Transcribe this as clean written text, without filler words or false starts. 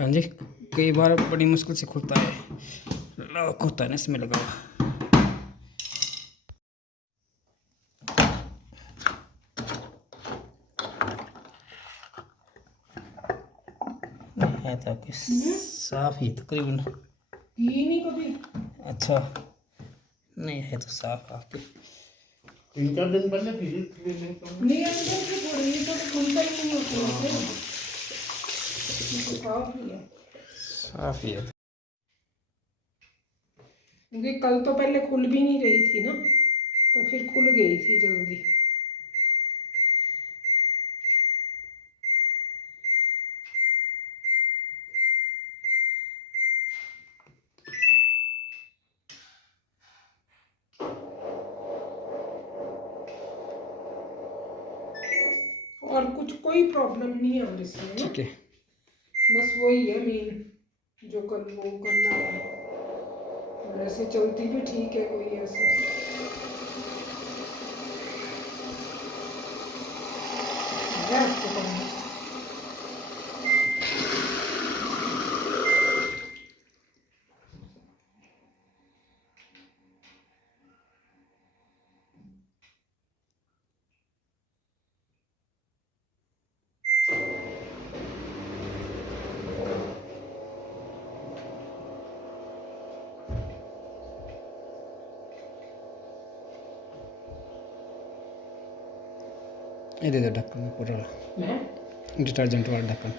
हाँ जी, कई बार बड़ी मुश्किल से खुलता है, लॉक होता है ना इसमें लगा हुआ। है तो आपकी साफ ही तकरीबन। ये नहीं कभी। अच्छा, नहीं है तो साफ आपके। 3-4 दिन पहले फिर नहीं अंदर से थोड़ी ये तो खुलता ही नहीं होता है। ये तो साफ ही है। साफ ही है। क्योंकि कल तो पहले खुल भी नहीं रही थी ना, तो फिर खुल गई थी जल्दी। और कुछ कोई प्रॉब्लम नहीं है और इसमें ना, ठीक है। बस वही है मेन जो कल वो करना है। वैसे चलती भी ठीक है, कोई ऐसे है आपको करना। ये दे दो ढक्कन पूरा वाला, मैं डिटर्जेंट वाला ढक्कन।